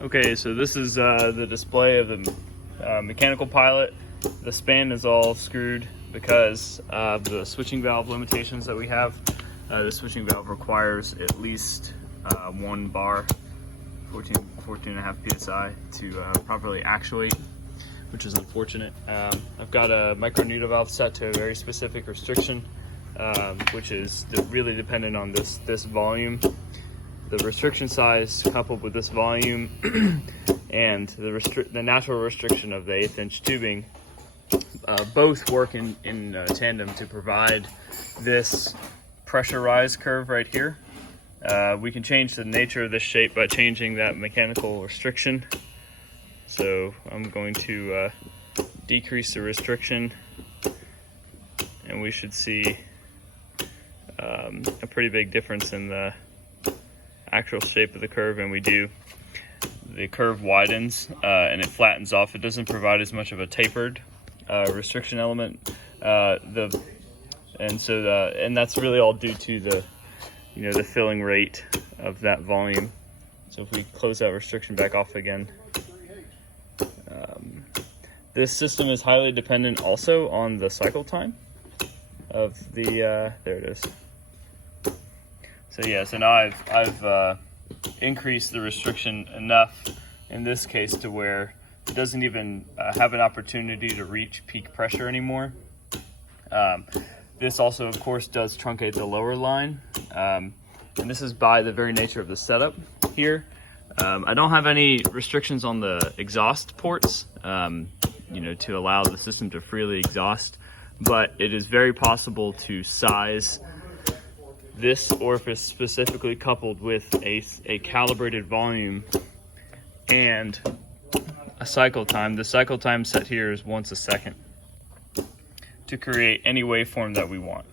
Okay, so this is the display of the mechanical pilot. The span is all screwed because of the switching valve limitations that we have. The switching valve requires at least 1 bar, 14.5 psi to properly actuate, which is unfortunate. I've got a micro needle valve set to a very specific restriction, which is really dependent on this volume. The restriction size coupled with this volume and the natural restriction of the 1/8 inch tubing both work in tandem to provide this pressure rise curve right here. We can change the nature of this shape by changing that mechanical restriction. So I'm going to decrease the restriction, and we should see a pretty big difference in the actual shape of the curve. And we do. The curve widens and it flattens off. It doesn't provide as much of a tapered restriction element. And that's really all due to the filling rate of that volume. So if we close that restriction back off again, this system is highly dependent also on the cycle time of the there it is. So yeah, so now I've increased the restriction enough in this case to where it doesn't even have an opportunity to reach peak pressure anymore. This also, of course, does truncate the lower line, and this is by the very nature of the setup here. I don't have any restrictions on the exhaust ports, to allow the system to freely exhaust, but it is very possible to size this orifice specifically coupled with a calibrated volume and a cycle time. The cycle time set here is once a second to create any waveform that we want.